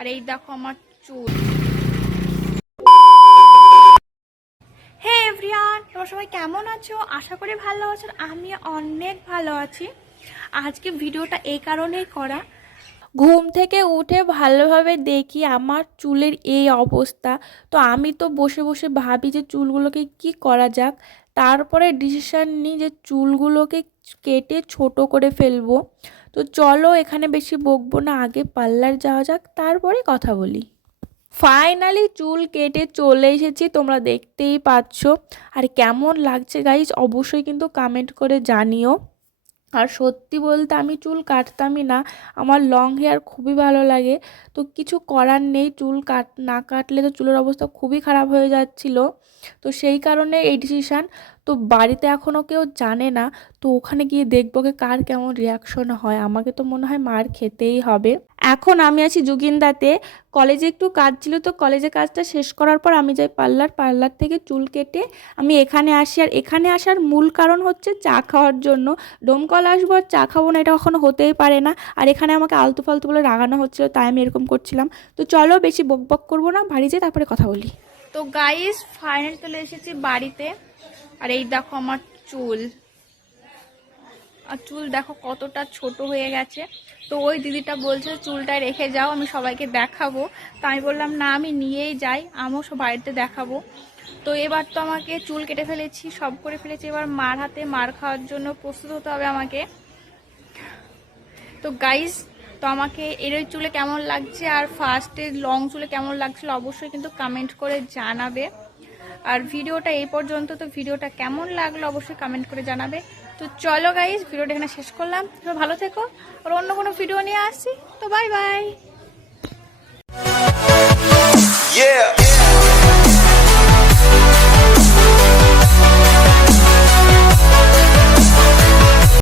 আর এই দেখো আমার চুল। হে এভরিওয়ান, তোমরা সবাই কেমন আছো? আশা করি ভালো আছো। আমি অনেক ভালো আছি। আজকে ভিডিওটা এই কারণেই করা, ঘুম থেকে উঠে ভালোভাবে দেখি আমার চুলের এই অবস্থা। তো আমি তো বসে বসে ভাবি যে চুলগুলোকে কি করা যাক। তারপরে ডিসিশন নিই যে চুলগুলোকে কেটে ছোট করে ফেলবো। তো চলো, এখানে বেশি বকবো না, আগে পার্লার যাওয়া যাক, তারপরে কথা বলি। ফাইনালি চুল কেটে চলে এসেছি, তোমরা দেখতেই পাচ্ছ। আর কেমন লাগছে গাইস অবশ্যই কিন্তু কমেন্ট করে জানিও। আর সত্যি বলতে আমি চুল কাটতামই না, আমার লং হেয়ার খুবই ভালো লাগে। তো কিছু করার নেই, চুল না কাটলে তো চুলের অবস্থা খুবই খারাপ হয়ে যাচ্ছিল। তো সেই কারণে এই ডিসিশান। তো বাড়িতে এখনও কেউ জানে না, তো ওখানে গিয়ে দেখবো কার কেমন রিয়াকশন হয়। আমাকে তো মনে হয় মার খেতেই হবে। এখন আমি আছি জুগিন্দাতে, কলেজে একটু কাজ ছিল, তো কলেজে কাজটা শেষ করার পর আমি যাই পার্লার থেকে চুল কেটে আমি এখানে আসি। আর এখানে আসার মূল কারণ হচ্ছে চা খাওয়ার জন্য। ডোমকল আসবো আর চা খাবো না, এটা কখনো হতেই পারে না। আর এখানে আমাকে আলতু ফালতু বলে রাগানো হচ্ছিল, তাই আমি এরকম করছিলাম। তো চলো বেশি বকবক করবো না, বাড়ি যেয়ে তারপরে কথা বলি। তো গাইস ফাইনালি চলে এসেছি বাড়িতে। আর এই দেখো আমার চুল, আর চুল দেখো কতটা ছোট হয়ে গেছে। তো ওই দিদিটা বলছে চুলটা রেখে যাও, আমি সবাইকে দেখাবো। তো আমি বললাম না, আমি নিয়েই যাই, আমিও সব বাড়িতে দেখাবো। তো এবার তো আমাকে চুল কেটে ফেলেছি, সব করে ফেলেছি, এবার মার হাতে মার খাওয়ার জন্য প্রস্তুত হতে হবে আমাকে। তো গাইস, তো আমাকে এর ওই চুলে কেমন লাগছে আর ফার্স্টে লং চুলে কেমন লাগছিল অবশ্যই কিন্তু কমেন্ট করে জানাবে। আর ভিডিওটা এই পর্যন্ত, তো ভিডিওটা কেমন লাগলো অবশ্যই কমেন্ট করে জানাবে। তো চলো গাইস, ভিডিওটা এখানে শেষ করলাম। তো ভালো থেকো, আর অন্য কোনো ভিডিও নিয়ে আসছি। তো বাই বাই।